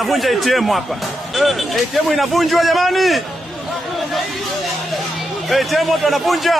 wanavunja ATM hapa. ATM inavunjwa jamani. ATM watu wanavunja.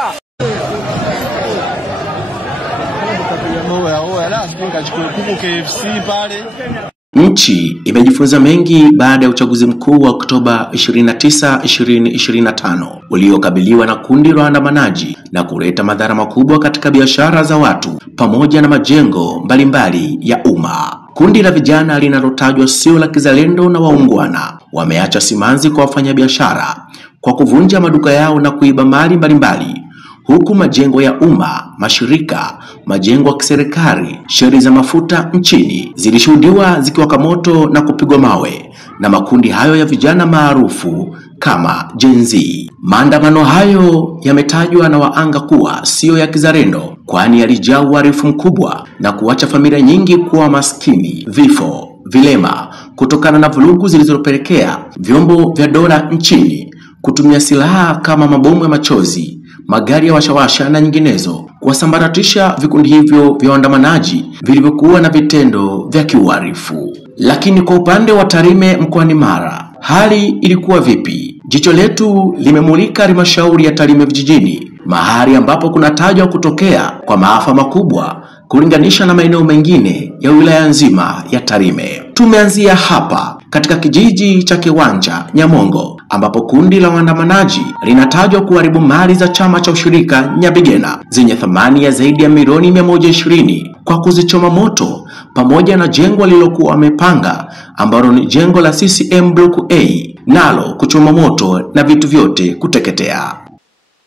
Nchi imejifunza mengi baada ya uchaguzi mkuu wa Oktoba 29, 2025 uliokabiliwa na kundi la waandamanaji na kuleta madhara makubwa katika biashara za watu pamoja na majengo mbalimbali ya umma. Kundi la vijana linalotajwa sio la kizalendo na waungwana wameacha simanzi kwa wafanyabiashara kwa kuvunja maduka yao na kuiba mali mbalimbali, huku majengo ya umma, mashirika, majengo ya kiserikali, sheri za mafuta nchini zilishuhudiwa zikiwaka moto na kupigwa mawe na makundi hayo ya vijana maarufu kama Gen Z. Maandamano hayo yametajwa na waanga kuwa sio ya kizalendo, kwani yalijaa uhalifu mkubwa na kuacha familia nyingi kuwa maskini, vifo, vilema kutokana na vurugu zilizopelekea vyombo vya dola nchini kutumia silaha kama mabomu ya machozi, magari ya washawasha na nyinginezo kuwasambaratisha vikundi hivyo vya waandamanaji vilivyokuwa na vitendo vya kiuhalifu. Lakini kwa upande wa Tarime mkoani Mara, hali ilikuwa vipi? Jicho letu limemulika halmashauri ya Tarime vijijini, mahali ambapo kunatajwa kutokea kwa maafa makubwa kulinganisha na maeneo mengine ya wilaya nzima ya Tarime. Tumeanzia hapa katika kijiji cha Kiwanja Nyamongo, ambapo kundi la waandamanaji linatajwa kuharibu mali za chama cha ushirika Nyabigena zenye thamani ya zaidi ya milioni 120 kwa kuzichoma moto, pamoja na jengo lililokuwa wamepanga ambalo ni jengo la CCM Block A nalo kuchoma moto na vitu vyote kuteketea.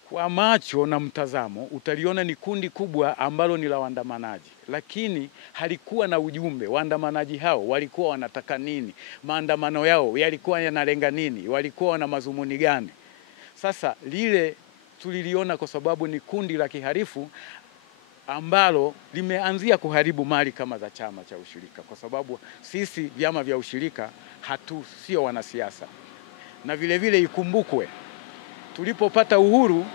Kwa macho na mtazamo utaliona ni kundi kubwa ambalo ni la waandamanaji, lakini halikuwa na ujumbe. Waandamanaji hao walikuwa wanataka nini? Maandamano yao yalikuwa yanalenga nini? Walikuwa na mazumuni gani? Sasa lile tuliliona kwa sababu ni kundi la kihalifu ambalo limeanzia kuharibu mali kama za chama cha ushirika, kwa sababu sisi vyama vya ushirika sio wanasiasa. Na vile vile ikumbukwe, tulipopata uhuru,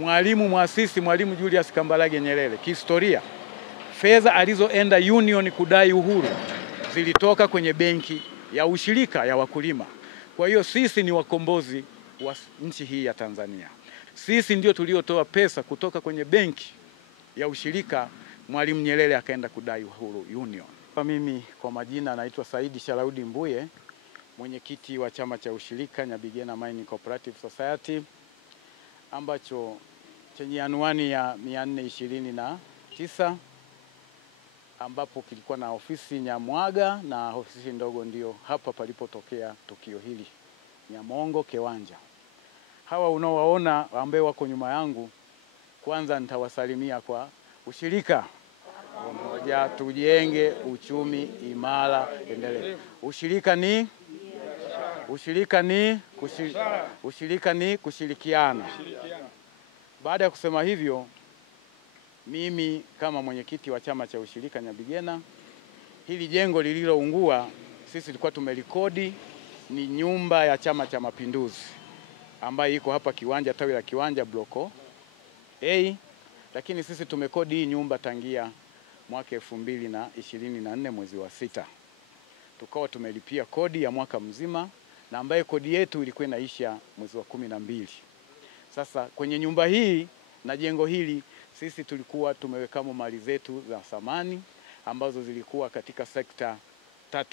Mwalimu Julius Kambarage Nyerere, kihistoria, fedha alizoenda Union kudai uhuru zilitoka kwenye benki ya ushirika ya wakulima. Kwa hiyo sisi ni wakombozi wa nchi hii ya Tanzania. Sisi ndio tuliotoa pesa kutoka kwenye benki ya ushirika, Mwalimu Nyerere akaenda kudai uhuru Union. Mimi kwa majina naitwa Saidi Shalaudi Mbuye, mwenyekiti wa chama cha ushirika Nyabigena Mining Cooperative Society, ambacho chenye anwani ya 429, ambapo kilikuwa na ofisi Nyamwaga na ofisi ndogo ndio hapa palipotokea tukio hili, Nyamongo Kiwanja. Hawa unaowaona ambao wako nyuma yangu, kwanza nitawasalimia kwa ushirika. Pamoja tujenge uchumi imara endelevu. Ushirika ni kushirikiana. Baada ya kusema hivyo, mimi kama mwenyekiti wa chama cha ushirika Nyabigena, hili jengo lililoungua sisi tulikuwa tumelikodi, ni nyumba ya Chama cha Mapinduzi ambayo iko hapa Kiwanja, tawi la Kiwanja Block A, lakini sisi tumekodi hii nyumba tangia mwaka 2024 mwezi wa 6. Tukawa tumelipia kodi ya mwaka mzima, na ambaye kodi yetu ilikuwa inaisha mwezi wa 12. Sasa kwenye nyumba hii na jengo hili sisi tulikuwa tumewekamo mali zetu za thamani ambazo zilikuwa katika sekta 3.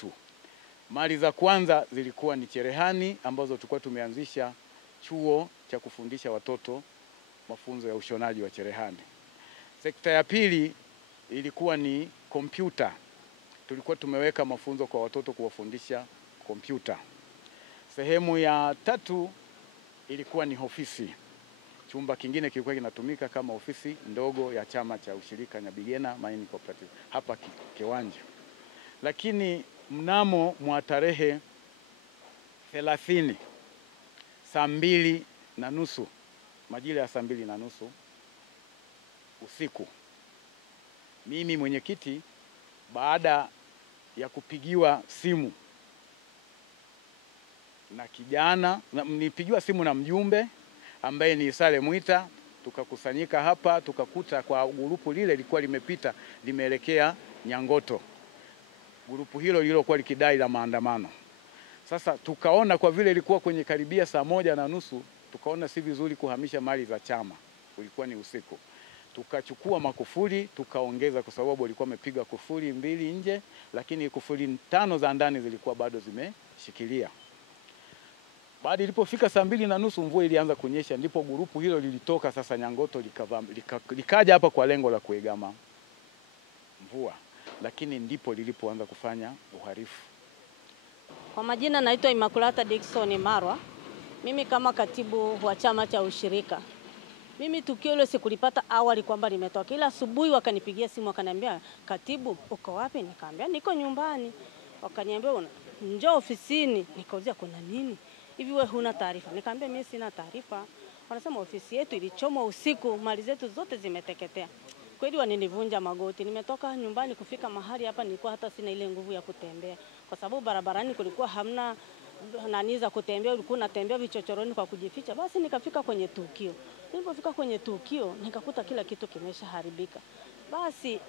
Mali za kwanza zilikuwa ni cherehani ambazo tulikuwa tumeanzisha chuo cha kufundisha watoto mafunzo ya ushonaji wa cherehani. Sekta ya pili ilikuwa ni kompyuta. Tulikuwa tumeweka mafunzo kwa watoto kuwafundisha kompyuta. Sehemu ya 3 ilikuwa ni ofisi. Chumba kingine kilikuwa kinatumika kama ofisi ndogo ya chama cha ushirika Nyabigena Mining Cooperative hapa Kiwanja. Lakini mnamo mwa tarehe 30 saa 2:30, majira ya saa 2:30 usiku, mimi mwenyekiti, baada ya kupigiwa simu na kijana, nilipigiwa simu na mjumbe ambaye ni Sale Mwita, tukakusanyika hapa, tukakuta kwa grupu lile lilikuwa limepita limeelekea Nyangoto. Grupu hilo lililokuwa likidai la maandamano. Sasa tukaona kwa vile ilikuwa kwenye karibia saa 1:30, tukaona si vizuri kuhamisha mali za chama, ulikuwa ni usiku. Tukachukua makufuli tukaongeza, kwa sababu walikuwa wamepiga kufuli 2 nje, lakini kufuli 5 za ndani zilikuwa bado zimeshikilia. Baada ilipofika saa 2:30 mvua ilianza kunyesha, ndipo grupu hilo lilitoka sasa Nyangoto likaja hapa kwa lengo la kuegama mvua, lakini ndipo lilipoanza kufanya uhalifu. Kwa majina naitwa Immaculata Dickson Marwa. Mimi kama katibu wa chama cha ushirika. Mimi tukio ile sikulipata awali kwamba limetoka. Ila asubuhi wakanipigia simu wakaniambia, "Katibu, uko wapi?" Nikamwambia, "Niko nyumbani." Wakaniambia, "Njoo ofisini." Nikauliza, "Kuna nini? Hivi wewe huna taarifa?" Nikamwambia, "Mimi sina taarifa." Wanasema ofisi yetu ilichomwa usiku, mali zetu zote zimeteketea. Kweli waninivunja magoti. Nimetoka nyumbani kufika mahali hapa nilikuwa hata sina ile nguvu ya kutembea. Kwa sababu barabarani kulikuwa hamna nani za kutembea, ulikuwa unatembea vichochoroni kwa kujificha. Basi nikafika kwenye tukio. Nilipofika kwenye tukio nikakuta kila kitu kimeshaharibika. Basi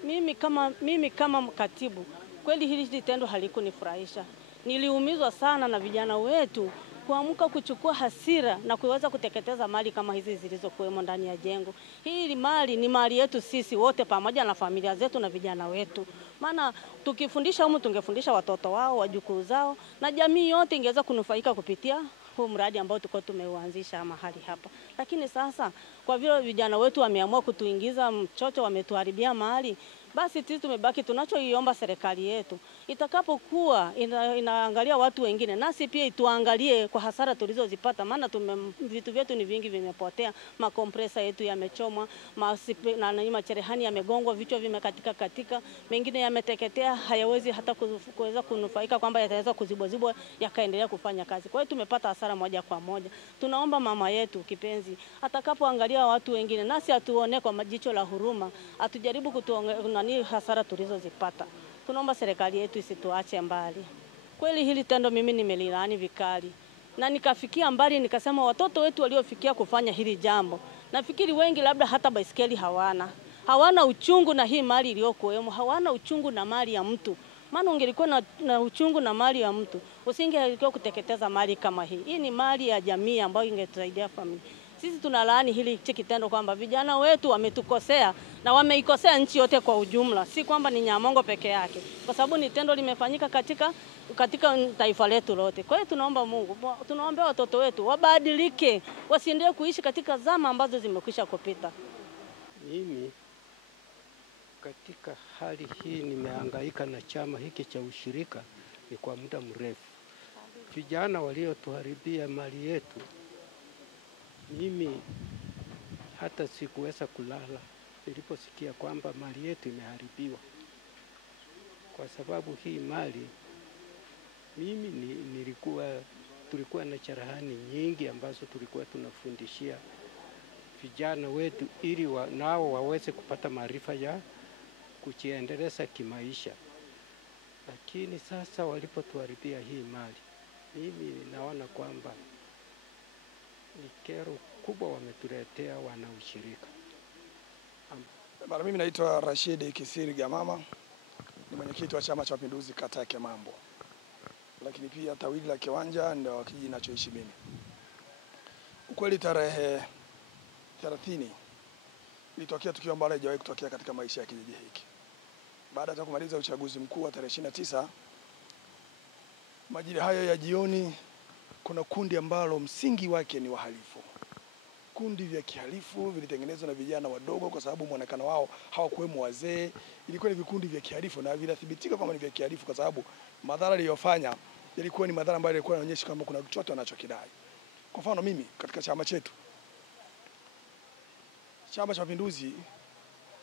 mimi kama katibu, kweli hili tendo halikunifurahisha. Niliumizwa sana na vijana wetu kuamka kuchukua hasira na kuweza kuteketeza mali kama hizi zilizokuwemo ndani ya jengo. Hii mali ni mali yetu sisi wote pamoja na familia zetu na vijana wetu. Maana tukifundisha humu tungefundisha watoto wao, wajukuu zao, na jamii yote ingeweza kunufaika kupitia huu mradi ambao tuko tumeuanzisha mahali hapa. Lakini sasa kwa vile vijana wetu wameamua kutuingiza mchocho, wametuharibia mali, basi sisi tumebaki tunachoiomba serikali yetu itakapokuwa inaangalia watu wengine, nasi pia ituangalie kwa hasara tulizozipata, maana vitu vyetu ni vingi vimepotea. Makompresa yetu yamechomwa, macherehani yamegongwa, vichwa vimekatika, mengine yameteketea, hayawezi hata kuweza kunufaika kwamba yataweza kuzibwa yakaendelea kufanya kazi. Kwa hiyo tumepata hasara moja kwa moja. Tunaomba mama yetu kipenzi atakapoangalia watu wengine, nasi atuone kwa jicho la huruma, atujaribu kutuonea hasara tulizozipata. Tunaomba serikali yetu isituache mbali. Kweli hili tendo mimi nimelilaani vikali. Na nikafikia mbali nikasema watoto wetu waliofikia kufanya hili jambo, nafikiri wengi labda hata baisikeli hawana. Hawana uchungu na hii mali iliyokuwemo, hawana uchungu na mali ya mtu. Maana ungelikuwa na uchungu na mali ya mtu, usingelikuwa kuteketeza mali kama hii. Hii ni mali ya jamii ambayo ingetusaidia familia. Sisi tunalaani hili kitendo kwamba vijana wetu wametukosea na wameikosea nchi yote kwa ujumla. Si kwamba ni Nyamongo peke yake. Kwa sababu ni tendo limefanyika katika taifa letu lote. Kwa hiyo tunaomba Mungu, tunaomba watoto wetu wabadilike, wasiendelee kuishi katika zama ambazo zimekwisha kupita. Mimi katika hali hii nimehangaika na chama hiki cha ushirika ni kwa muda mrefu. Vijana waliotuharibia mali yetu, mimi hata sikuweza kulala niliposikia kwamba mali yetu imeharibiwa. Kwa sababu hii mali, mimi tulikuwa na cherehani nyingi ambazo tulikuwa tunafundishia vijana wetu ili nao waweze kupata maarifa ya kujiendeleza kimaisha. Lakini sasa walipotuharibia hii mali, mimi naona kwamba ni kero kubwa wametuletea wana ushirika. Bana, mimi naitwa Rashid Kisiri Gamama, ni mwenyekiti wa Chama cha Mapinduzi kata ya Kemambo. Lakini pia tawili la Kiwanja ndio kijiji ninachoishi mimi. Ukweli tarehe 30 ilitokea tukio ambalo haijawahi kutokea katika maisha ya kijiji hiki. Baada ya kumaliza uchaguzi mkuu wa tarehe 29, majira hayo ya jioni, kuna kundi ambalo msingi wake ni wahalifu. Kundi vya kihalifu vilitengenezwa na vijana wadogo kwa sababu muonekano wao hawakuwemo wazee. Ilikuwa ni vikundi vya kihalifu na vinathibitika kama ni vya kihalifu kwa sababu madhara aliyofanya yalikuwa ni madhara ambayo yalikuwa yanaonyesha kama kuna chochote wanachokidai. Kwa mfano mimi katika chama chetu, Chama cha Mapinduzi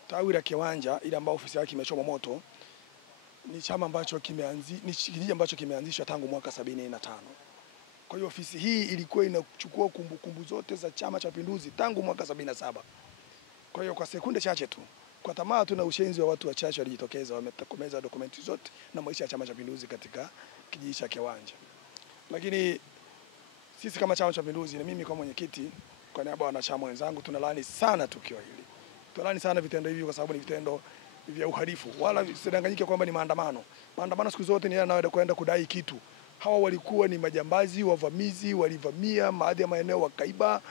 tawi la Kiwanja, ile ambayo ofisi yake imechomwa moto, ni chama ambacho kijiji ambacho kimeanzishwa tangu mwaka 75. Kwa hiyo ofisi hii ilikuwa inachukua kumbukumbu zote za Chama cha Mapinduzi tangu mwaka 77. Kwa hiyo kwa sekunde chache tu, kwa tamaa tu na ushenzi wa watu wachache walijitokeza, wametokomeza dokumenti zote na maisha ya Chama cha Mapinduzi katika kijiji cha Kiwanja. Lakini sisi kama Chama cha Mapinduzi na mimi kama mwenyekiti kwa niaba ya wanachama wenzangu tunalaani sana tukio hili. Tunalaani sana vitendo hivi kwa sababu ni vitendo vya uhalifu. Wala sidanganyike kwamba ni maandamano. Maandamano siku zote ni yanayoenda kwenda kudai kitu. Hawa walikuwa ni majambazi, wavamizi, walivamia baadhi ya maeneo wakaiba,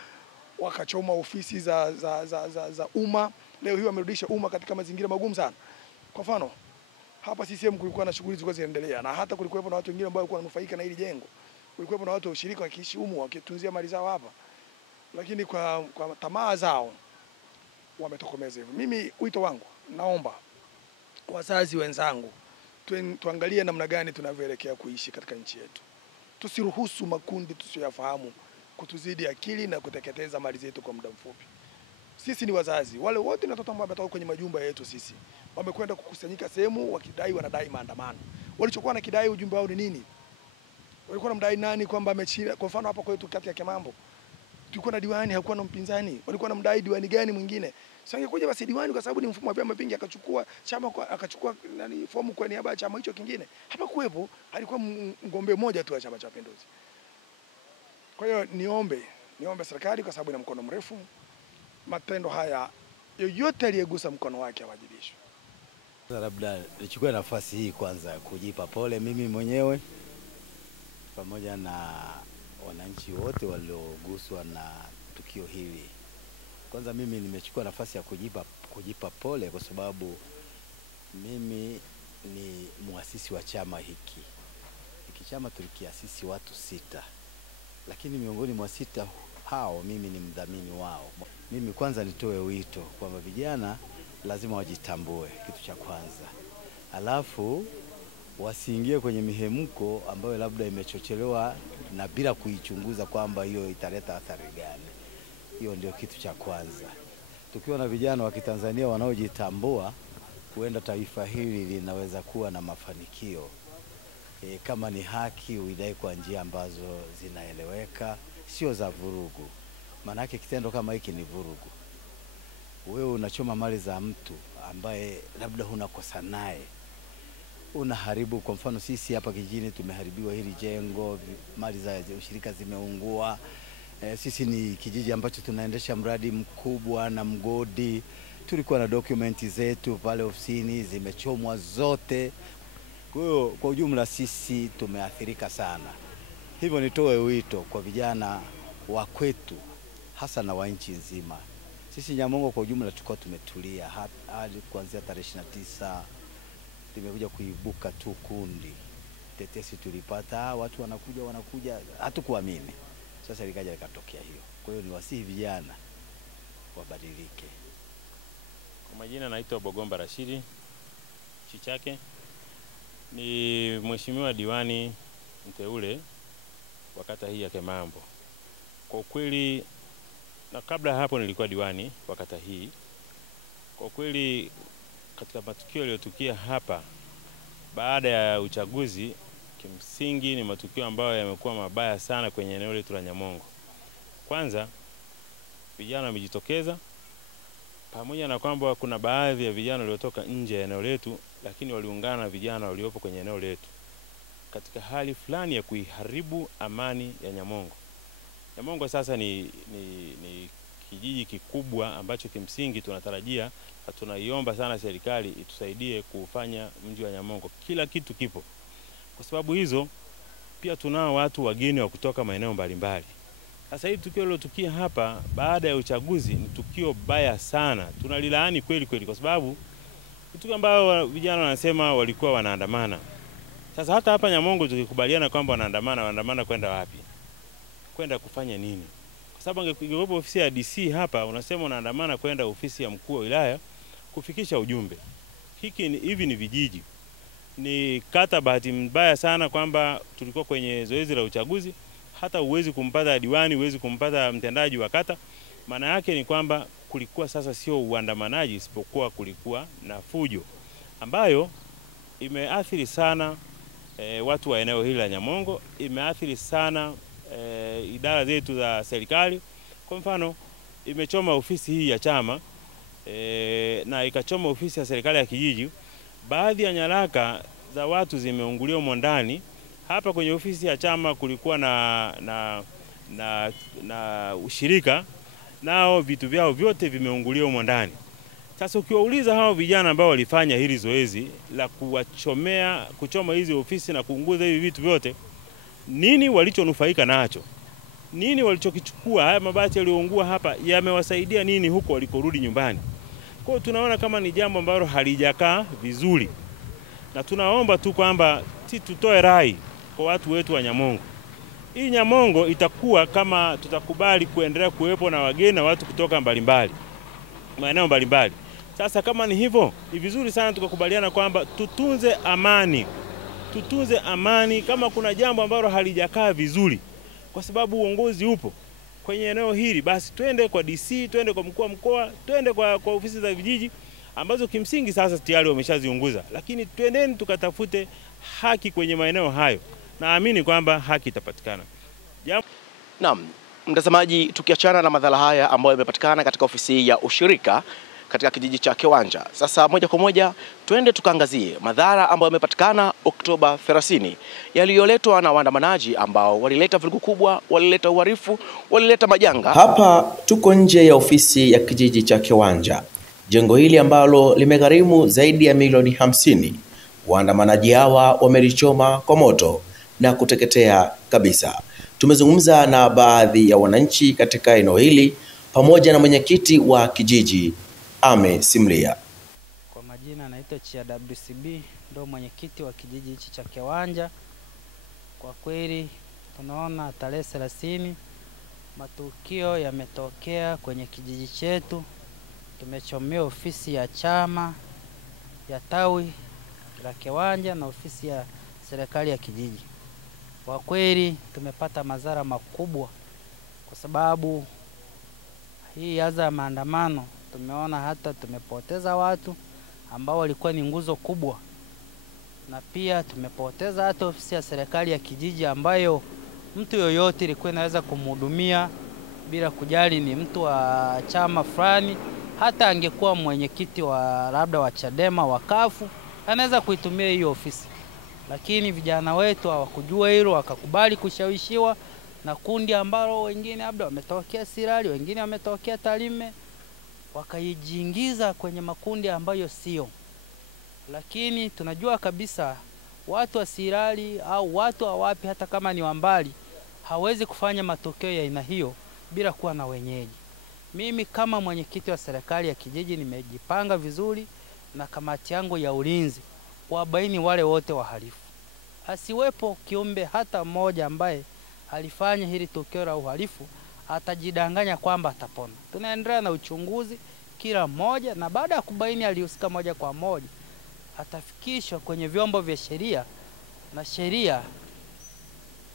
wakachoma ofisi za umma. Leo hii wamerudisha umma katika mazingira magumu sana. Kwa mfano, hapa CCM kulikuwa na shughuli zilikuwa zinaendelea, na hata kulikuwa na watu wengine ambao walikuwa wananufaika na hili jengo. Kulikuwa na watu wa ushirika wakiishi humu wakitunzia mali zao hapa. Lakini kwa tamaa zao wametokomeza hivyo. Mimi wito wangu, naomba wazazi wenzangu tuangalie namna gani tunavyoelekea kuishi katika nchi yetu. Tusiruhusu makundi tusiyoyafahamu kutuzidi akili na kuteketeza mali zetu kwa muda mfupi. Sisi ni wazazi. Wale wote na watoto ambao wametoka kwenye majumba yetu sisi wamekwenda kukusanyika sehemu wanadai maandamano. Walichokuwa na kidai ujumbe wao ni nini? Walikuwa wanamdai nani kwamba amechina? Kwa mfano hapa kwetu kati ya Kemambo tulikuwa na diwani, hakuwa na mpinzani. Walikuwa wanamdai diwani gani mwingine? Sasa ingekuja basi diwani, kwa sababu ni mfumo wa vyama vingi, akachukua fomu kwa niaba ya chama hicho kingine. Hapa kuwepo alikuwa mgombea mmoja tu wa Chama cha Mapinduzi. Kwa hiyo niombe serikali, kwa sababu ina mkono mrefu, matendo haya yoyote aliyegusa mkono wake awajibishwe. Labda nichukue nafasi hii kwanza kujipa pole mimi mwenyewe pamoja na wananchi wote walioguswa na tukio hili. Kwanza mimi nimechukua nafasi ya kujipa pole kwa sababu mimi ni muasisi wa chama hiki. Hiki chama tulikiasisi watu 6. Lakini miongoni mwa 6 hao mimi ni mdhamini wao. Mimi kwanza nitoe wito kwamba vijana lazima wajitambue, kitu cha kwanza. Alafu wasiingie kwenye mihemko ambayo labda imechochelewa na bila kuichunguza kwamba hiyo italeta athari gani. Hiyo ndio kitu cha kwanza. Tukiwa na vijana wa Kitanzania wanaojitambua, huenda taifa hili linaweza kuwa na mafanikio. Kama ni haki uidai kwa njia ambazo zinaeleweka, sio za vurugu. Maana yake kitendo kama hiki ni vurugu. Wewe unachoma mali za mtu ambaye labda huna kosa naye. Unaharibu. Kwa mfano sisi hapa kijijini tumeharibiwa hili jengo, mali za ushirika zimeungua. Sisi ni kijiji ambacho tunaendesha mradi mkubwa na mgodi. Tulikuwa na dokumenti zetu pale ofisini zimechomwa zote. Kwa hiyo kwa ujumla sisi tumeathirika sana. Hivyo nitoe wito kwa vijana wa kwetu hasa na wa nchi nzima. Sisi Nyamongo kwa ujumla tulikuwa tumetulia hadi kuanzia tarehe 29 tumekuja kuibuka tu kundi. Tetesi tulipata, watu wanakuja hatukuamini. Sasa likaja likatokea hiyo. Kwa hiyo niwasihi vijana wabadilike. Kwa majina naitwa Bogomba Rashidi Chichake. Ni mheshimiwa diwani mteule wa kata hii ya Kemambo. Kwa kweli, na kabla hapo nilikuwa diwani wa kata hii. Kwa kweli katika matukio yaliyotukia hapa baada ya uchaguzi, kimsingi ni matukio ambayo yamekuwa mabaya sana kwenye eneo letu la Nyamongo. Kwanza vijana wamejitokeza, pamoja na kwamba kuna baadhi ya vijana waliotoka nje ya eneo letu, lakini waliungana na vijana waliopo kwenye eneo letu katika hali fulani ya kuiharibu amani ya Nyamongo. Nyamongo sasa ni kijiji kikubwa ambacho kimsingi tunatarajia na tunaiomba sana serikali itusaidie kufanya mji wa Nyamongo kila kitu kipo. Kwa sababu hizo pia tunao watu wageni wa kutoka maeneo mbalimbali. Sasa hili tukio lilotukia hapa baada ya uchaguzi ni tukio baya sana. Tunalilaani kweli kwa sababu tukio ambao vijana wanasema walikuwa wanaandamana. Sasa hata hapa Nyamongo tukikubaliana kwamba wanaandamana kwenda wapi? Kwenda kufanya nini? Kwa sababu ingekuwepo ofisi ya DC hapa, unasema unaandamana kwenda ofisi ya mkuu wa wilaya kufikisha ujumbe. Hivi ni vijiji. Ni kata. Bahati mbaya sana kwamba tulikuwa kwenye zoezi la uchaguzi, hata uwezi kumpata diwani, uwezi kumpata mtendaji wa kata. Maana yake ni kwamba kulikuwa sasa sio uandamanaji, isipokuwa kulikuwa na fujo ambayo imeathiri sana watu wa eneo hili la Nyamongo, imeathiri sana idara zetu za serikali. Kwa mfano imechoma ofisi hii ya chama na ikachoma ofisi ya serikali ya kijiji. Baadhi ya nyaraka za watu zimeunguliwa ndani. Hapa kwenye ofisi ya chama kulikuwa na ushirika, nao vitu vyao vyote vimeunguliwa ndani. Sasa ukiwauliza hao vijana ambao walifanya hili zoezi la kuchoma hizi ofisi na kuunguza hivi vitu vyote, nini walichonufaika nacho, nini walichokichukua. Haya mabati yaliyoungua hapa yamewasaidia nini huko walikorudi nyumbani. Kwa hiyo tunaona kama ni jambo ambalo halijakaa vizuri, na tunaomba tu kwamba tutoe rai kwa watu wetu wa Nyamongo. Hii Nyamongo itakuwa kama tutakubali kuendelea kuwepo na wageni na watu kutoka mbalimbali, maeneo mbalimbali. Sasa kama ni hivyo, ni vizuri sana tukakubaliana kwamba tutunze amani. Tutunze amani kama kuna jambo ambalo halijakaa vizuri, kwa sababu uongozi upo kwenye eneo hili, basi twende kwa DC, twende kwa mkuu wa mkoa, twende kwa ofisi za vijiji ambazo kimsingi sasa tayari wameshaziunguza, lakini twendeni tukatafute haki kwenye maeneo hayo. Naamini kwamba haki itapatikana. Naam, mtazamaji, tukiachana na madhara haya ambayo yamepatikana katika ofisi ya ushirika katika kijiji cha Kiwanja, sasa moja kwa moja twende tukaangazie madhara ambayo yamepatikana Oktoba 30 yaliyoletwa na waandamanaji ambao walileta vurugu kubwa, walileta uhalifu, walileta majanga. Hapa tuko nje ya ofisi ya kijiji cha Kiwanja. Jengo hili ambalo limegharimu zaidi ya milioni 50. Waandamanaji hawa wamelichoma kwa moto na kuteketea kabisa. Tumezungumza na baadhi ya wananchi katika eneo hili pamoja na mwenyekiti wa kijiji amesimulia. Kwa majina naitwa Chia WCB, ndo mwenyekiti wa kijiji hichi cha Kiwanja. Kwa kweli tunaona tarehe 30 matukio yametokea kwenye kijiji chetu. Tumechomea ofisi ya chama ya tawi la Kiwanja na ofisi ya serikali ya kijiji. Kwa kweli tumepata madhara makubwa, kwa sababu hii adha maandamano tumeona hata tumepoteza watu ambao walikuwa ni nguzo kubwa, na pia tumepoteza hata ofisi ya serikali ya kijiji ambayo mtu yoyote ilikuwa inaweza kumhudumia bila kujali ni mtu wa chama fulani, hata angekuwa mwenyekiti wa labda wa Chadema wa Kafu anaweza kuitumia hiyo ofisi. Lakini vijana wetu hawakujua hilo, wakakubali kushawishiwa na kundi ambalo wengine labda wametokea Sirari, wengine wametokea Tarime, wakajiingiza kwenye makundi ambayo sio. Lakini tunajua kabisa watu wa Sirari au watu wa wapi, hata kama ni wambali, hawezi kufanya matokeo ya aina hiyo bila kuwa na wenyeji. Mimi kama mwenyekiti wa serikali ya kijiji nimejipanga vizuri na kamati yangu ya ulinzi kuwabaini wale wote wahalifu. Asiwepo kiumbe hata mmoja ambaye alifanya hili tukio la uhalifu atajidanganya kwamba atapona. Tunaendelea na uchunguzi kila mmoja, na baada ya kubaini alihusika moja kwa moja atafikishwa kwenye vyombo vya sheria, na sheria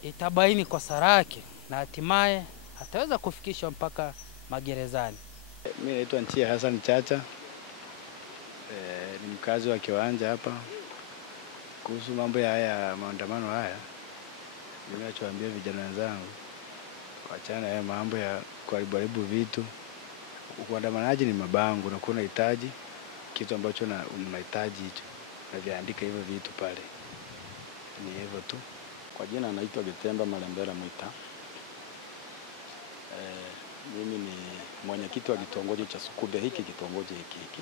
itabaini kosa lake na hatimaye ataweza kufikishwa mpaka magerezani. Mimi naitwa Ntia Hassan Chacha. Ni mkazi wa Kiwanja hapa. Kuhusu mambo ya maandamano haya, ninachoambia vijana wenzangu kuachana na mambo ya kuharibu vitu. Uandamanaji ni mabango, na kuna hitaji kitu ambacho unahitaji hicho, na viandika hivyo vitu pale. Ni hivyo tu. Kwa jina anaitwa Getemba Malembera Mwita. Mimi ni mwenyekiti wa kitongoji cha Sukube, hiki kitongoji hiki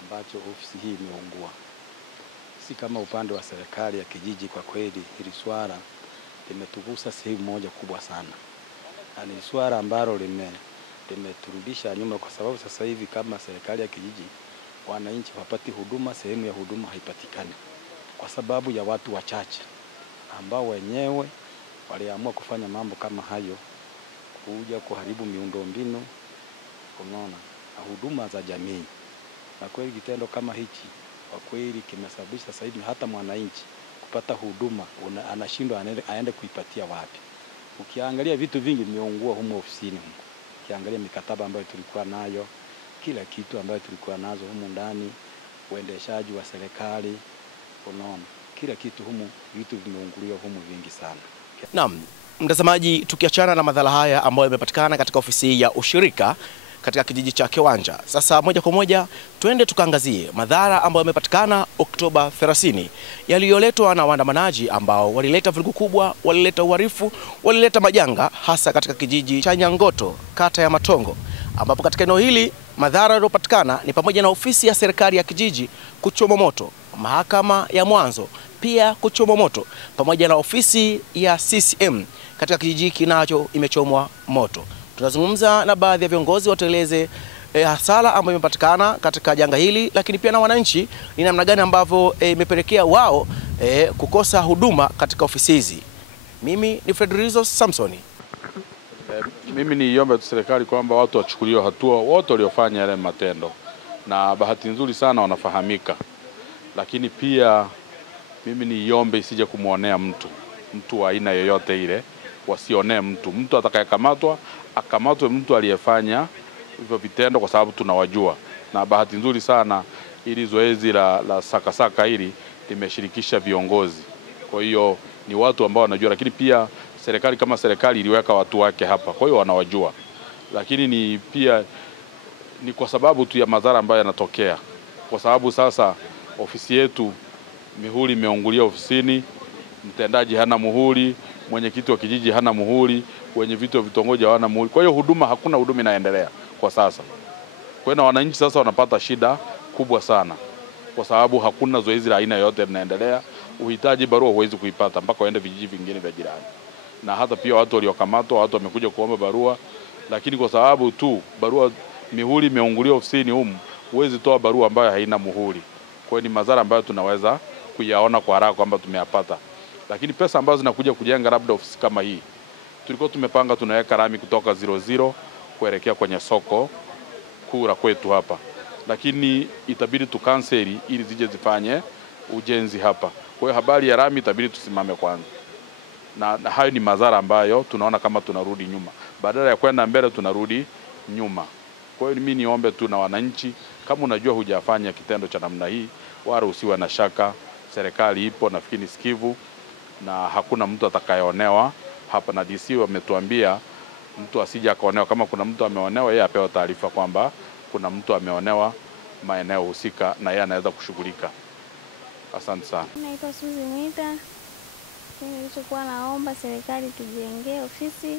ambacho ofisi hii imeungua. Si kama upande wa serikali ya kijiji, kwa kweli hili swala limetugusa sehemu moja kubwa sana. Na ni swala ambalo limeturudisha nyuma, kwa sababu sasa hivi kama serikali ya kijiji wananchi wapati huduma, sehemu ya huduma haipatikani kwa sababu ya watu wachache ambao wenyewe waliamua kufanya mambo kama hayo, kuja kuharibu miundombinu, unaona, huduma za jamii. Na kweli kitendo kama hichi kwa kweli kimesababisha sasa hivi hata mwananchi kupata huduma anashindwa aende kuipatia wapi. Ukiangalia vitu vingi vimeungua humo ofisini humo. Ukiangalia mikataba ambayo tulikuwa nayo, kila kitu ambayo tulikuwa nazo humo ndani, uendeshaji wa serikali, unaona, kila kitu humo, vitu vimeunguliwa humo vingi sana. Naam, mtazamaji, tukiachana na madhara haya ambayo yamepatikana katika ofisi ya ushirika katika kijiji cha Kiwanja, sasa moja kwa moja twende tukaangazie madhara ambayo yamepatikana Oktoba 30 yaliyoletwa na waandamanaji ambao walileta vurugu kubwa, walileta uhalifu, walileta majanga, hasa katika kijiji cha Nyangoto, kata ya Matongo, ambapo katika eneo hili madhara yaliyopatikana ni pamoja na ofisi ya serikali ya kijiji kuchoma moto, mahakama ya mwanzo pia kuchomwa moto pamoja na ofisi ya CCM katika kijiji kinacho imechomwa moto. Tunazungumza na baadhi ya viongozi watueleze hasara ambayo imepatikana katika janga hili, lakini pia na wananchi ni namna gani ambavyo imepelekea wao kukosa huduma katika ofisi hizi. Mimi ni Frederizo Samsoni. Mimi niombe tu serikali kwamba watu wachukuliwe hatua wote waliofanya yale matendo, na bahati nzuri sana wanafahamika. Lakini pia mimi niombe isije kumuonea mtu wa aina yoyote ile, wasionee mtu atakayekamatwa akamatwe mtu aliyefanya hivyo vitendo, kwa sababu tunawajua. Na bahati nzuri sana ili zoezi la sakasaka hili limeshirikisha viongozi, kwa hiyo ni watu ambao wanajua, lakini pia serikali kama serikali iliweka watu wake hapa, kwa hiyo wanawajua. Lakini pia ni kwa sababu tu ya madhara ambayo yanatokea, kwa sababu sasa ofisi yetu mihuri imeungulia ofisini, mtendaji hana muhuri, mwenyekiti wa kijiji hana muhuri, wenye viti wa vitongoji hawana muhuri. Kwa hiyo hakuna huduma inaendelea kwa sasa. Kwa hiyo wananchi sasa wanapata shida kubwa sana, kwa sababu hakuna zoezi la aina yote linaendelea. Uhitaji barua huwezi kuipata mpaka waende vijiji vingine vya jirani. Na hata pia watu waliokamatwa, watu wamekuja kuomba barua, lakini kwa sababu tu barua mihuri imeungulia ofisini humu, huwezi toa barua ambayo haina muhuri. Kwa hiyo ni madhara ambayo tunaweza kuyaona kwa haraka kwamba tumeyapata. Lakini pesa ambazo zinakuja kujenga labda ofisi kama hii, tulikuwa tumepanga tunaweka rami kutoka 00 kuelekea kwenye soko kura kwetu hapa, lakini itabidi tukanseli ili zije zifanye ujenzi hapa. Kwa hiyo habari ya rami itabidi tusimame kwanza. Na hayo ni madhara ambayo tunaona kama tunarudi nyuma, badala ya kwenda mbele tunarudi nyuma. Kwa hiyo mimi niombe tu na wananchi, kama unajua hujafanya kitendo cha namna hii, wala usiwe na shaka. Serikali ipo, nafikiri sikivu, na hakuna mtu atakayeonewa hapa, na DC wametuambia mtu asije akaonewa. Kama kuna mtu ameonewa, yeye apewe taarifa kwamba kuna mtu ameonewa maeneo husika, na yeye anaweza kushughulika. Asante sana. Naitwa Suzi Mwita. Mimi nilichokuwa naomba serikali tujengee ofisi,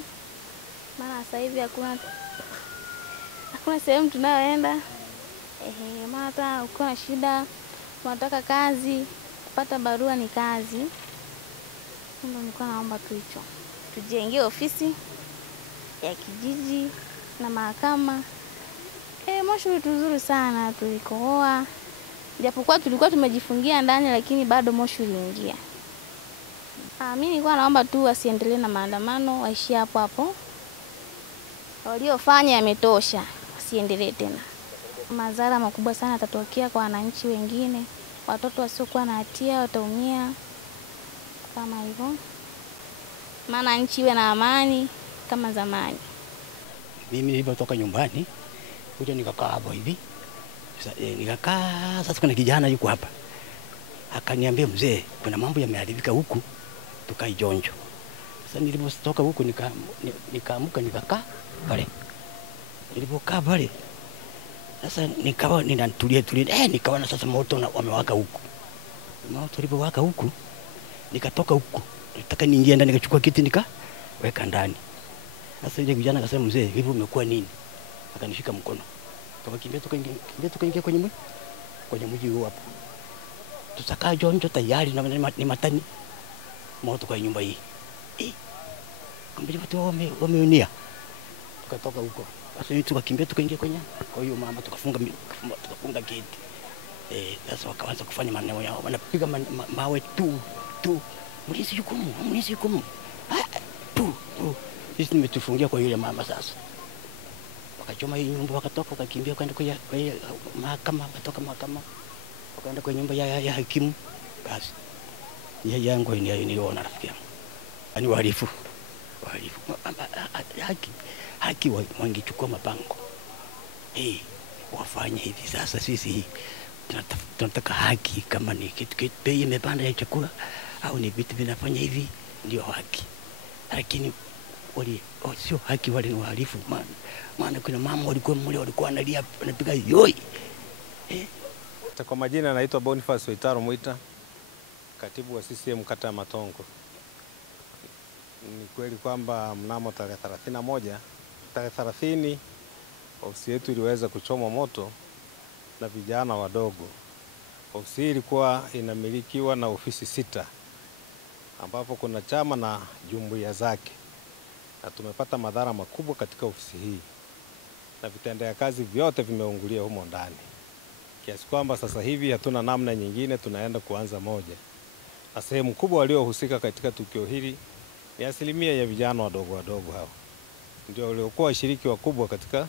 maana sasa hivi hakuna sehemu tunayoenda. Maana hata ukiwa na shida, unataka kazi, kupata barua ni kazi. Ndio nilikuwa naomba tu hicho. Tujengee ofisi ya kijiji na mahakama. Moshi tuzuri sana, tulikohoa. Japokuwa tulikuwa tumejifungia ndani, lakini bado moshi uliingia. Mimi nilikuwa naomba tu wasiendelee na maandamano, waishie hapo hapo. Waliofanya yametosha, wasiendelee tena. Madhara makubwa sana yatatokea kwa wananchi wengine. Watoto wasiokuwa na hatia wataumia kama hivyo. Maana nchi iwe na amani kama zamani. Mimi nilipotoka nyumbani kuja nikakaa hapo hivi. Sasa kuna kijana yuko hapa. Akaniambia, mzee, kuna mambo yameharibika huku, tukae Jonjo. Sasa nilipotoka huku nikaamuka nikakaa pale. Nilipokaa pale, sasa nikawa ninatulia nikaona sasa moto wamewaka huku. Moto ulipowaka huku, nikatoka huku. Nataka niingie ndani, nikachukua kiti nikaweka ndani. Sasa ile kijana akasema, mzee, hivi umekuwa nini? Akanishika mkono. Tukakimbia tukaingia kwenye mji huo hapo. Tusakaa Jonjo tayari na ni matani moto kwa nyumba hii. Kumbe watu wameunia. Tukatoka huko. Sasa tukakimbia tukaingia kwa hiyo mama, tukafunga gate. Sasa wakaanza kufanya maneno yao. Wanapiga mawe tu. Mlisi yuko. Sisi nimetufungia kwa yule mama sasa. Wakachoma hii nyumba, wakatoka wakakimbia kwenda kwa mahakama, kutoka mahakama wakaenda kwa nyumba ya hakimu. Basi yeye yangu niliona rafiki yangu. Ani wahalifu. Haki wangechukua mapango. Wafanye hivi sasa. Sisi tunataka haki, kama ni kitu bei imepanda ya chakula au ni vitu vinafanya hivi ndio haki. Lakini sio haki, wale ni wahalifu. Maana kuna mama walikuwa analia, wanapiga yoi. Kwa majina naitwa Boniface Waitaro Mwita, katibu wa CCM kata ya Matongo. Ni kweli kwamba mnamo tarehe 30 ofisi yetu iliweza kuchomwa moto na vijana wadogo Ofisi hii ilikuwa inamilikiwa na ofisi 6 ambapo kuna chama na jumuiya zake, na tumepata madhara makubwa katika ofisi hii na vitendea kazi vyote vimeungulia humo ndani, kiasi kwamba sasa hivi hatuna namna nyingine, tunaenda kuanza moja. Na sehemu kubwa waliohusika katika tukio hili ni asilimia ya vijana wadogo hao, ndio waliokuwa washiriki wakubwa katika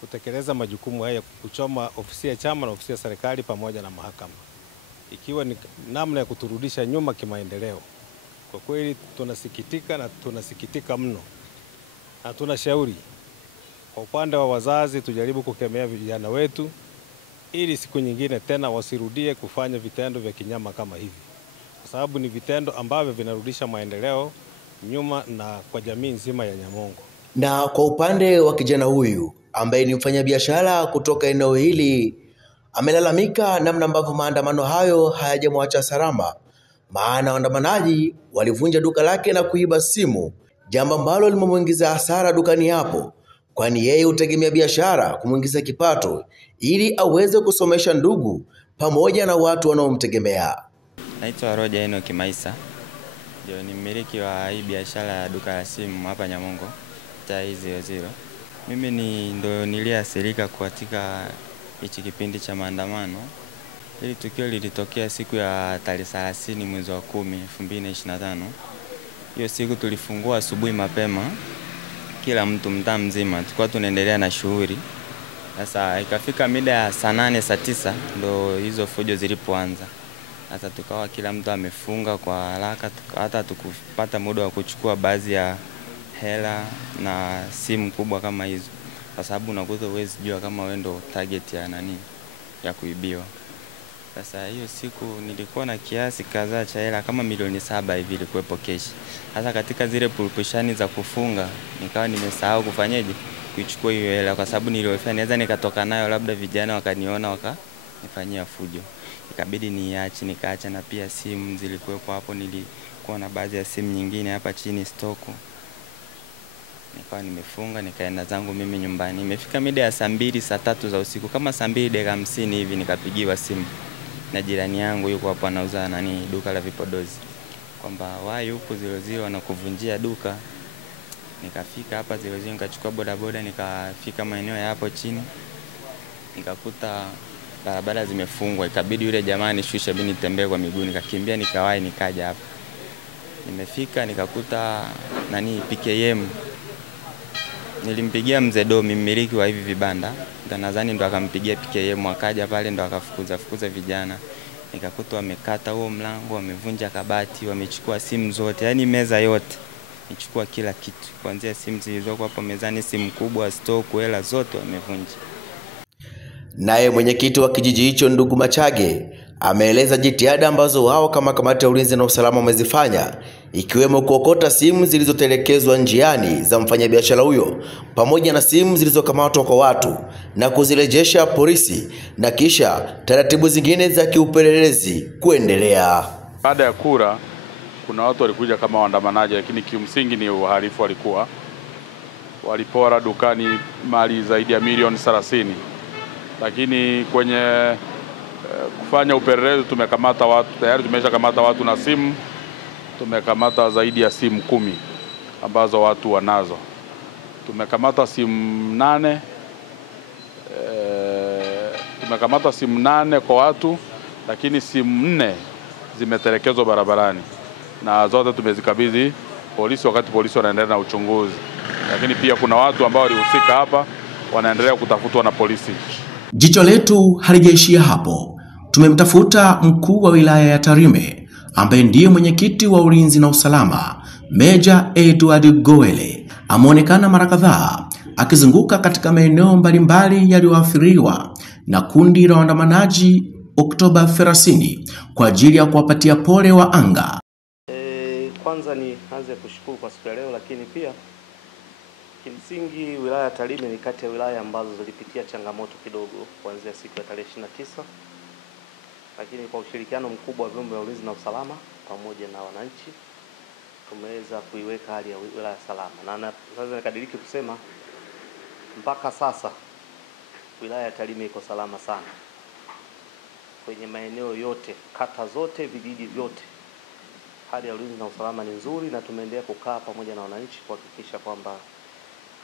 kutekeleza majukumu haya, kuchoma ofisi ya chama na ofisi ya serikali pamoja na mahakama, ikiwa ni namna ya kuturudisha nyuma kimaendeleo. Kwa kweli tunasikitika na tunasikitika mno, na tunashauri kwa upande wa wazazi tujaribu kukemea vijana wetu ili siku nyingine tena wasirudie kufanya vitendo vya kinyama kama hivi, kwa sababu ni vitendo ambavyo vinarudisha maendeleo nyuma na kwa jamii nzima ya Nyamongo. Na kwa upande wa kijana huyu ambaye ni mfanyabiashara kutoka eneo hili, amelalamika namna ambavyo maandamano hayo hayajamwacha salama, maana waandamanaji walivunja duka lake na kuiba simu, jambo ambalo limemuingiza hasara dukani hapo, kwani yeye hutegemea biashara kumuingiza kipato ili aweze kusomesha ndugu pamoja na watu wanaomtegemea. Naitwa Roja Enoki Maisa, ndio ni mmiliki wa hii biashara ya duka la simu hapa Nyamongo, Tai 00. Mimi ndo niliathirika katika hichi kipindi cha maandamano. Hili tukio lilitokea siku ya tarehe 30 mwezi wa 10 2025. Hiyo siku tulifungua asubuhi mapema, kila mtu mtaa mzima tulikuwa tunaendelea na shughuli. Sasa ikafika mida ya saa 8 saa 9 ndo hizo fujo zilipoanza. Sasa tukawa kila mtu amefunga kwa haraka, hata tukupata muda wa kuchukua baadhi ya hela na simu kubwa kama hizo, kwa sababu unakuta huwezi jua kama wewe ndo target ya nani ya kuibiwa. Sasa hiyo siku nilikuwa na kiasi kadhaa cha hela kama milioni 7 hivi ilikuwepo keshi. Sasa katika zile purupushani za kufunga nikawa nimesahau kufanyaje kuichukua hiyo hela, kwa sababu niliofia naweza nikatoka nayo labda vijana wakaniona wakanifanyia fujo. Ikabidi niache, nikaacha, na pia simu zilikuwepo hapo, nilikuwa na baadhi ya simu nyingine hapa chini stoko. Nikawa nimefunga nikaenda zangu mimi nyumbani. Imefika mida ya saa 2 saa 3 za usiku, kama saa 2:50 hivi nikapigiwa simu na jirani yangu, yuko hapo anauza duka la vipodozi, kwamba wai huko 00 wanakuvunjia duka. Nikafika hapa 00, nikachukua bodaboda, nikafika maeneo ya hapo chini, nikakuta barabara zimefungwa. Ikabidi yule jamaa nishushe mimi nitembee kwa miguu, nikakimbia nikawahi nikaja hapa. Nimefika nikakuta PKM. Nilimpigia mzee Domi, mmiliki wa hivi vibanda, nadhani ndo akampigia PKM, akaja pale ndo akafukuza vijana. Nikakuta wamekata huo mlango, wamevunja kabati, wamechukua simu zote, yani meza yote. Nichukua kila kitu, kuanzia simu zilizoko hapo mezani, simu kubwa, stock, hela zote wamevunja. Naye mwenyekiti wa kijiji hicho ndugu Machage ameeleza jitihada ambazo wao kama kamati ya ulinzi na usalama wamezifanya, ikiwemo kuokota simu zilizotelekezwa njiani za mfanyabiashara huyo pamoja na simu zilizokamatwa kwa watu na kuzirejesha polisi, na kisha taratibu zingine za kiupelelezi kuendelea. Baada ya kura kuna watu walikuja kama waandamanaji, lakini kimsingi ni uhalifu. Walipora dukani mali zaidi ya milioni 30. Lakini kwenye kufanya upelelezi tumekamata watu, tayari tumeshakamata watu na simu. Tumekamata zaidi ya simu 10 ambazo watu wanazo. Tumekamata simu 8. Tumekamata simu 8 kwa watu, lakini simu 4 zimetelekezwa barabarani, na zote tumezikabidhi polisi wakati polisi wanaendelea na uchunguzi. Lakini pia kuna watu ambao walihusika hapa wanaendelea kutafutwa na polisi. Jicho letu halijaishia hapo. Tumemtafuta mkuu wa wilaya ya Tarime ambaye ndiye mwenyekiti wa ulinzi na usalama, Meja Edward Goele. Ameonekana mara kadhaa akizunguka katika maeneo mbalimbali yaliyoathiriwa na kundi la waandamanaji Oktoba 30 kwa ajili ya kuwapatia pole wa anga. Kwanza nianze kushukuru kwa siku ya leo, lakini pia kimsingi wilaya ya Tarime ni kati ya wilaya ambazo zilipitia changamoto kidogo kuanzia siku ya tarehe 29, lakini kwa ushirikiano mkubwa wa vyombo vya ulinzi na usalama pamoja na wananchi tumeweza kuiweka hali ya wilaya salama, na sasa nikadiriki kusema mpaka sasa wilaya ya Tarime iko salama sana. kwenye maeneo yote, kata zote, vijiji vyote. Hali ya ulinzi na usalama ni nzuri, na tumeendelea kukaa pamoja na wananchi kuhakikisha kwamba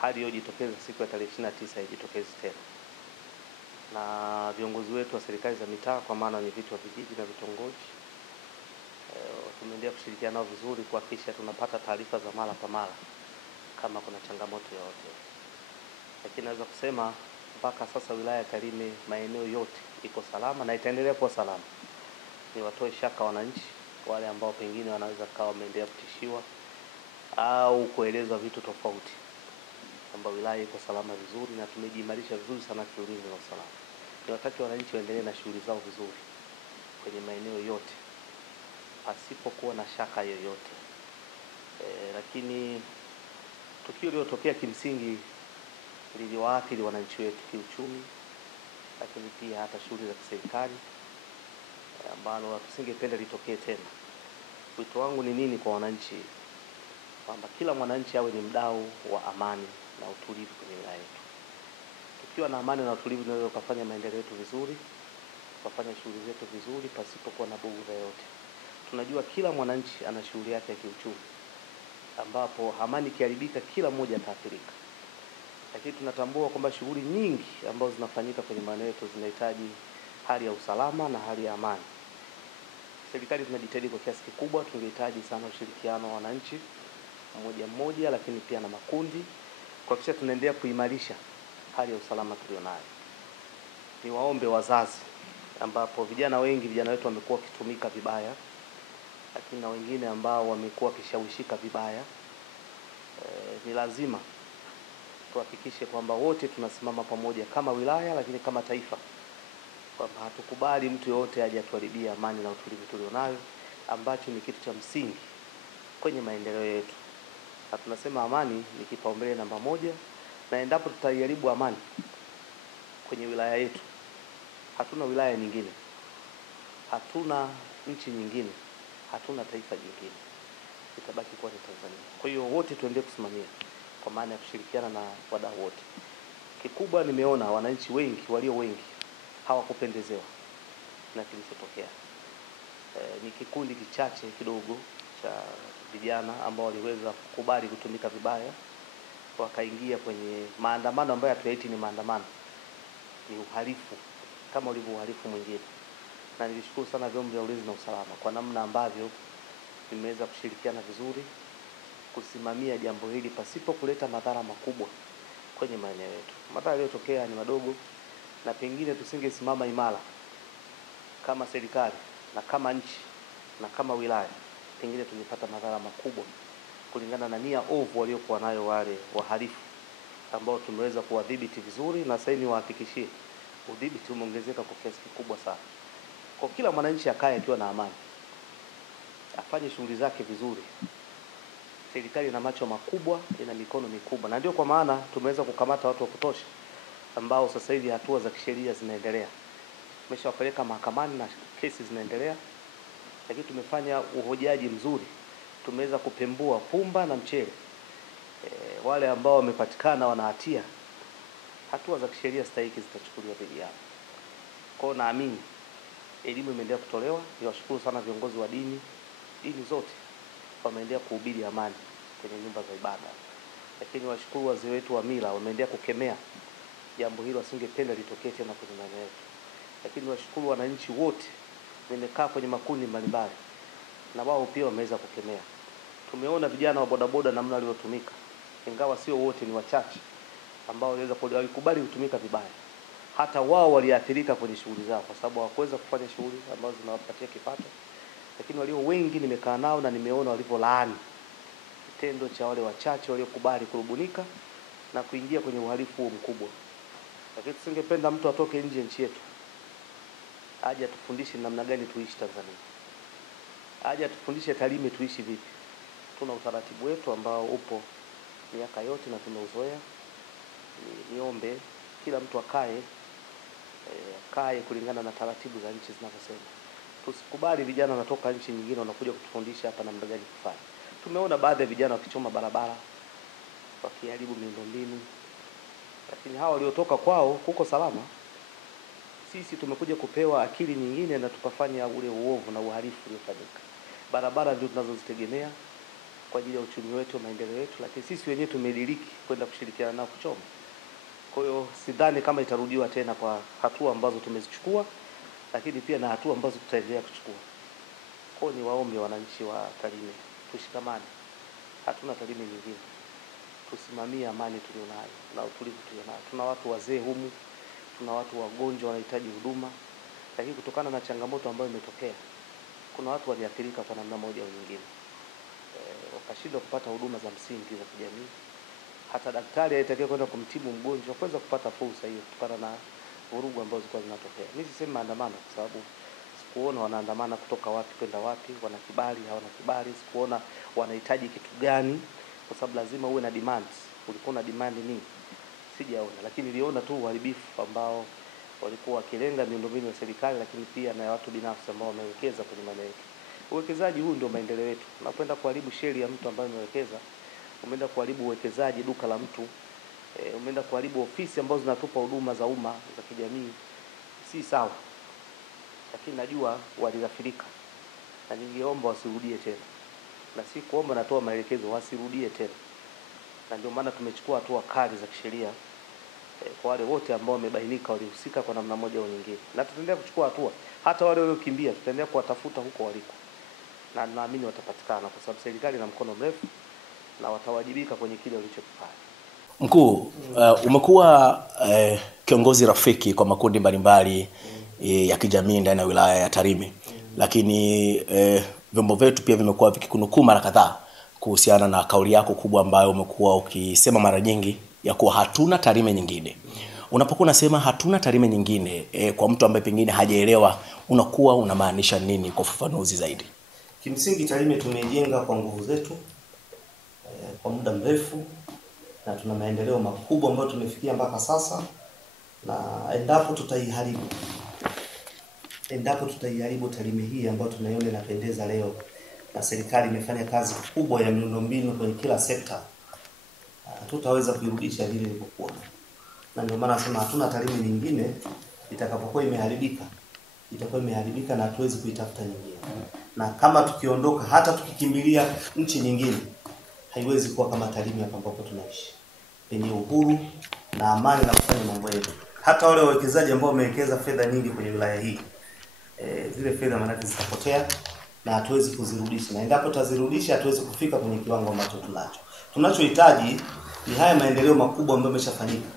hali iliyojitokeza siku ya tarehe 29 haijitokezi tena. Na viongozi wetu wa serikali za mitaa, kwa maana ni vitu wa vijiji na vitongoji, tumeendelea kushirikiana nao vizuri kuhakikisha tunapata taarifa za mara kwa mara kama kuna changamoto yoyote. Lakini naweza kusema mpaka sasa wilaya ya Tarime maeneo yote iko salama na itaendelea kuwa salama. Ni watoe shaka wananchi wale ambao pengine wanaweza kawa wameendelea kutishiwa au kuelezwa vitu tofauti, kwamba wilaya iko salama vizuri na tumejiimarisha vizuri sana kiulinzi na usalama. Niwataka wananchi waendelee na shughuli zao vizuri kwenye maeneo yote pasipokuwa na shaka yoyote. Lakini tukio lililotokea kimsingi liliwaathiri wananchi wetu kiuchumi, lakini pia hata shughuli za kiserikali ambalo tusingependa litokee tena. Wito wangu ni nini kwa wananchi? Kwamba kila mwananchi awe ni mdau wa amani na utulivu kwenye wilaya yetu. Tukiwa na amani na utulivu, tunaweza kufanya maendeleo yetu vizuri, kufanya shughuli zetu vizuri pasipokuwa na bughudha yoyote. Tunajua kila mwananchi ana shughuli yake ya kiuchumi, ambapo amani ikiharibika kila mmoja ataathirika. Lakini tunatambua kwamba shughuli nyingi ambazo zinafanyika kwenye maeneo yetu zinahitaji hali ya usalama na hali ya amani. Serikali tunajitahidi kwa kiasi kikubwa, tungehitaji sana ushirikiano wa wananchi mmoja mmoja, lakini pia na makundi, kuhakikisha tunaendelea kuimarisha hali ya usalama tulionayo. Niwaombe wazazi, ambapo vijana wetu wamekuwa wakitumika vibaya, lakini na wengine ambao wamekuwa wakishawishika vibaya. Ni lazima tuhakikishe kwamba wote tunasimama pamoja kama wilaya, lakini kama taifa, kwamba hatukubali mtu yoyote aje atuharibie amani na utulivu tulionayo, ambacho ni kitu cha msingi kwenye maendeleo yetu. Na tunasema amani ni kipaumbele namba moja, na endapo tutaiharibu amani kwenye wilaya yetu, hatuna wilaya nyingine, hatuna nchi nyingine, hatuna taifa jingine, itabaki kuwa ni Tanzania. Kwa hiyo wote tuendelee kusimamia kwa maana ya kushirikiana na wadau wote. Kikubwa nimeona wananchi wengi, walio wengi hawakupendezewa na kilichotokea. Ni kikundi kichache kidogo cha vijana ambao waliweza kukubali kutumika vibaya, wakaingia kwenye maandamano ambayo hatuyaiti ni maandamano, ni uhalifu kama ulivyo uhalifu mwingine. Na nilishukuru sana vyombo vya ulinzi na usalama kwa namna ambavyo vimeweza kushirikiana vizuri kusimamia jambo hili pasipo kuleta madhara makubwa kwenye maeneo yetu. Madhara yaliyotokea ni madogo, na pengine tusingesimama imara kama serikali na kama nchi na kama wilaya, pengine tungepata madhara makubwa kulingana na nia ovu waliokuwa nayo wale wahalifu ambao tumeweza kuwadhibiti vizuri. Na sasa niwahakikishie udhibiti umeongezeka kwa kiasi kikubwa sana. Kwa kila mwananchi akae akiwa na amani, afanye shughuli zake vizuri. Serikali ina macho makubwa, ina mikono mikubwa, na ndio kwa maana tumeweza kukamata watu wa kutosha ambao sasa hivi hatua za kisheria zinaendelea. Tumeshawapeleka mahakamani na kesi zinaendelea, lakini tumefanya uhojaji mzuri, tumeweza kupembua pumba na mchele. Wale ambao wamepatikana wana hatia, hatua za kisheria stahiki zitachukuliwa dhidi yao. Kwa hiyo naamini elimu imeendelea kutolewa. Niwashukuru sana viongozi wa dini zote wameendelea kuhubiri amani kwenye nyumba za ibada, lakini washukuru wazee wetu wa mila wameendelea kukemea jambo hilo, wasingependa litokee tena kwenye maeneo yetu. Lakini washukuru wananchi wote, nimekaa kwenye makundi mbalimbali na wao pia wameweza kukemea. Tumeona vijana wa bodaboda namna walivyotumika, ingawa sio wote, ni wachache ambao walikubali kutumika vibaya. Hata wao waliathirika kwenye shughuli zao kwa sababu hawakuweza kufanya shughuli ambazo zinawapatia kipato. Lakini walio wengi nimekaa nao na nimeona walivyolaani kitendo cha wale wachache waliokubali kurubunika na kuingia kwenye uhalifu huo mkubwa. Lakini tusingependa mtu atoke nje nchi yetu aje atufundishe namna gani tuishi Tanzania, aje atufundishe Tarime tuishi vipi. Tuna utaratibu wetu ambao upo miaka yote na tumeuzoea. Niombe kila mtu akae kulingana na taratibu za nchi zinavyosema. Tusikubali vijana wanatoka nchi nyingine wanakuja kutufundisha hapa namna gani kufanya. Tumeona baadhi ya vijana wakichoma barabara, wakiharibu miundombinu, lakini hawa waliotoka kwao huko salama. Sisi tumekuja kupewa akili nyingine na tukafanya ule uovu na uhalifu uliofanyika. Barabara ndio tunazozitegemea kwa ajili ya uchumi wetu, maendeleo yetu, lakini sisi wenyewe tumediriki kwenda kushirikiana nao kuchoma. Kwa hiyo sidhani kama itarudiwa tena kwa hatua ambazo tumezichukua, lakini pia na hatua ambazo tutaendelea kuchukua. Kwa hiyo ni waombe wananchi wa Tarime tushikamane. Hatuna Tarime nyingine. Tusimamie amani tulionayo na utulivu tulionayo. Tuna watu wazee humu, tuna watu wagonjwa wanahitaji huduma, lakini kutokana na changamoto ambayo imetokea, kuna watu waliathirika kwa namna moja au nyingine. Wakashindwa kupata huduma za msingi za kijamii. Hata daktari alitakiwa kwenda kumtibu mgonjwa kuweza kupata fursa hiyo kutokana na vurugu ambazo zilikuwa zinatokea. Mimi sisemi maandamano kwa sababu sikuona wanaandamana kutoka wapi kwenda wapi, wana kibali hawana kibali, sikuona wanahitaji kitu gani, kwa sababu lazima uwe na demands. Ulikuwa na demand nini? Sijaona, lakini niliona tu uharibifu ambao walikuwa wakilenga miundombinu ya serikali, lakini pia na watu binafsi ambao wamewekeza kwenye maeneo. Uwekezaji huu ndio maendeleo yetu. Unapoenda kuharibu sheri ya mtu ambaye amewekeza, umeenda kuharibu uwekezaji duka la mtu, umeenda kuharibu ofisi ambazo zinatupa huduma za umma za kijamii, si sawa. Lakini najua walirafirika na ningeomba wasirudie tena, na si kuomba, natoa maelekezo wasirudie tena, na ndio maana tumechukua hatua kali za kisheria kwa wale wote ambao wamebainika walihusika kwa namna moja au nyingine, na tutaendelea kuchukua hatua. Hata wale waliokimbia tutaendelea kuwatafuta huko waliko, na naamini watapatikana kwa sababu serikali ina mkono mrefu na watawajibika kwenye kile walichokifanya. Mkuu, umekuwa kiongozi rafiki kwa makundi mbalimbali ya kijamii ndani ya wilaya ya Tarime, lakini vyombo vyetu pia vimekuwa vikikunukuu mara kadhaa kuhusiana na kauli yako kubwa ambayo umekuwa ukisema mara nyingi ya kuwa hatuna Tarime nyingine. Unapokuwa unasema hatuna Tarime nyingine, kwa mtu ambaye pengine hajaelewa, unakuwa unamaanisha nini kwa ufafanuzi zaidi? Kimsingi Tarime tumejenga kwa nguvu zetu kwa muda mrefu, na tuna maendeleo makubwa ambayo tumefikia mpaka sasa, na endapo tutaiharibu Tarime hii ambayo tunaiona inapendeza leo, na serikali imefanya kazi kubwa ya miundombinu kwenye kila sekta, tutaweza kuirudisha vile ilivyokuwa. Na ndio maana nasema hatuna Tarime nyingine. Itakapokuwa imeharibika, itakuwa imeharibika na hatuwezi kuitafuta nyingine. Na kama tukiondoka, hata tukikimbilia nchi nyingine, haiwezi kuwa kama Tarime hapa ambapo tunaishi, penye uhuru na amani na kufanya mambo yetu. Hata wale wawekezaji ambao wamewekeza fedha nyingi kwenye wilaya hii, zile fedha maana zitapotea na hatuwezi kuzirudisha. Na endapo tutazirudisha, hatuwezi kufika kwenye kiwango ambacho tunacho. Tunachohitaji ni haya maendeleo makubwa ambayo yameshafanyika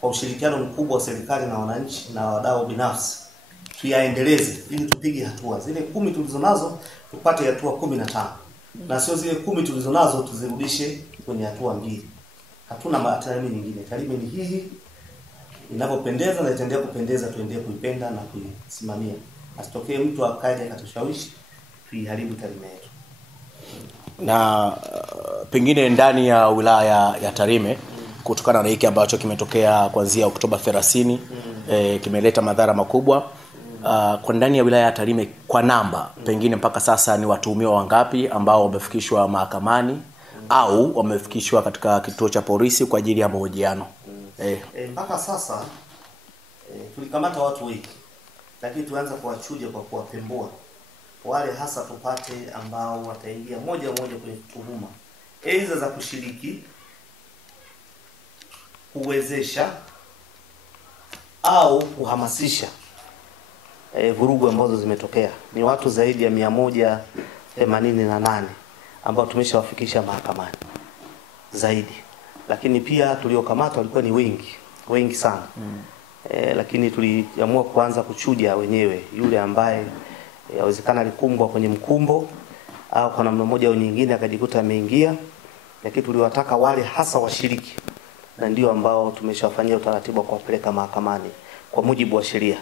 kwa ushirikiano mkubwa wa serikali na wananchi na wadau binafsi, tuyaendeleze ili tupige hatua. Zile 10 tulizonazo tupate hatua 15, na sio zile 10 tulizonazo tuzirudishe kwenye hatua 2. Hatuna Tarime nyingine. Tarime ni hii inavyopendeza na itaendelea kupendeza, tuendelee kuipenda na kuisimamia. Asitokee mtu akaje akatushawishi tuiharibu Tarime yetu. Na pengine ndani ya wilaya ya Tarime, kutokana na hiki ambacho kimetokea kuanzia Oktoba 30, kimeleta madhara makubwa. Kwa ndani ya wilaya ya Tarime kwa namba, pengine mpaka sasa ni watuhumiwa wangapi ambao wamefikishwa mahakamani au wamefikishwa katika kituo cha polisi kwa ajili ya mahojiano? Mpaka sasa tulikamata watu wengi, lakini tuanza kuwachuja kwa kuwapembua wale hasa, tupate ambao wataingia moja kwenye tuhuma aidha za kushiriki, kuwezesha au kuhamasisha vurugu ambazo zimetokea. Ni watu zaidi ya 188 ambao tumeshawafikisha mahakamani zaidi, lakini pia tuliokamata walikuwa ni wengi sana. Lakini tuliamua kuanza kuchuja wenyewe yule ambaye yawezekana alikumbwa kwenye mkumbo au kwa namna moja au nyingine akajikuta ameingia, lakini tuliwataka wale hasa washiriki, na ndio ambao tumeshawafanyia utaratibu wa kuwapeleka mahakamani kwa mujibu wa sheria,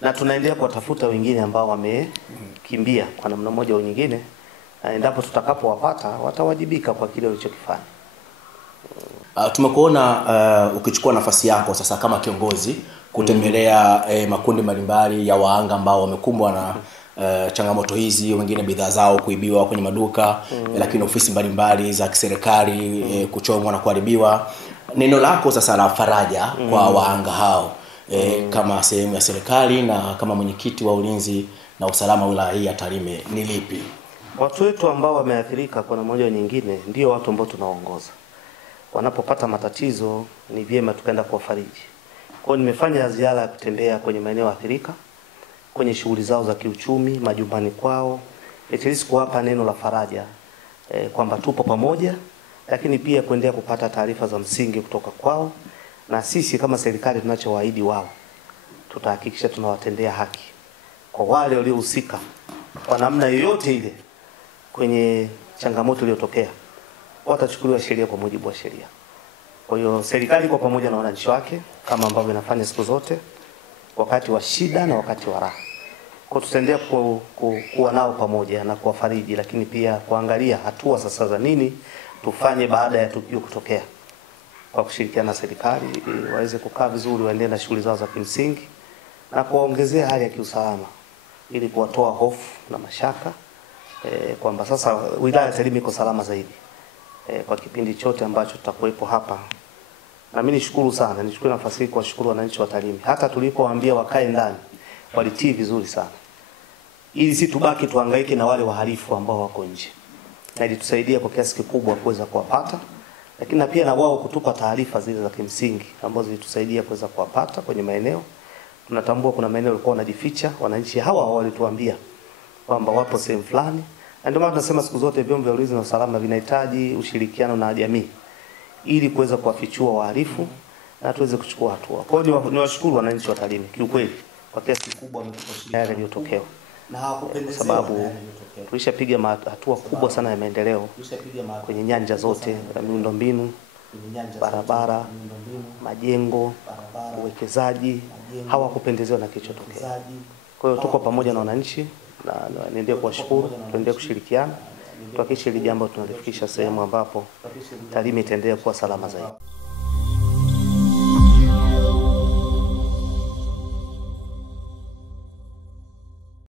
na tunaendelea kuwatafuta wengine ambao wamekimbia kwa namna moja au nyingine, na endapo tutakapowapata watawajibika kwa kile walichokifanya. Tumekuona ukichukua nafasi yako sasa kama kiongozi kutembelea makundi mbalimbali ya waanga ambao wamekumbwa na changamoto hizi, wengine bidhaa zao kuibiwa kwenye maduka, lakini ofisi mbalimbali za kiserikali kuchomwa na kuharibiwa. Neno lako sasa la faraja kwa waanga hao kama sehemu ya serikali na kama mwenyekiti wa ulinzi na usalama wilaya hii ya Tarime ni lipi? Watu wetu ambao wameathirika kwa namna moja nyingine ndio watu ambao tunaongoza. Wanapopata matatizo ni vyema tukaenda kuwafariji. Kwa hiyo nimefanya ziara ya kutembea kwenye maeneo athirika, kwenye shughuli zao za kiuchumi, majumbani kwao, ili kuwapa neno la faraja kwamba tupo pamoja, lakini pia kuendelea kupata taarifa za msingi kutoka kwao, na sisi kama serikali tunachowaahidi wao, tutahakikisha tunawatendea haki kwa wale waliohusika kwa namna yoyote ile kwenye changamoto iliyotokea, watachukuliwa sheria kwa mujibu wa sheria. Kwa hiyo serikali kwa pamoja na wananchi wake kama ambavyo inafanya siku zote, wakati wa shida na wakati wa raha. Kwa tutaendelea kuwa nao pamoja na kuwafariji, lakini pia kuangalia hatua sasa za nini tufanye baada ya tukio kutokea, kwa kushirikiana na serikali ili waweze kukaa vizuri, waendelee na shughuli zao za kimsingi na kuwaongezea hali ya kiusalama ili kuwatoa hofu na mashaka kwamba sasa wilaya ya Tarime iko salama zaidi kwa kipindi chote ambacho tutakuwepo hapa. Na mimi nishukuru sana, nichukue nafasi hii kuwashukuru wananchi wa Tarime. Hata tulipowaambia wakae ndani, walitii vizuri sana. Ili si tubaki tuhangaike na wale wahalifu ambao wako nje. Na ilitusaidia kwa kiasi kikubwa kuweza kuwapata, lakini pia na wao kutupa taarifa zile za kimsingi ambazo zilitusaidia kuweza kuwapata kwenye maeneo. Tunatambua kuna maeneo yalikuwa wanajificha, wananchi hawa walituambia kwamba wapo sehemu fulani. Na ndio maana tunasema siku zote vyombo vya ulinzi na usalama vinahitaji ushirikiano na jamii ili kuweza kuwafichua wahalifu na tuweze kuchukua hatua. Kwa hiyo niwashukuru wananchi wa Tarime kiukweli kwa kiasi kikubwa wamekushirikiana yaliyotokea. Na hawakupendezea sababu tulishapiga hatua kubwa sana ya maendeleo kwenye nyanja zote za miundombinu, barabara, majengo, uwekezaji. Hawakupendezewa na kilichotokea. Kwa hiyo tuko pamoja na wananchi na niendelee kuwashukuru, tuendelee kushirikiana, tuhakikishe hili jambo tunalifikisha sehemu ambapo Tarime itaendelea kuwa salama zaidi.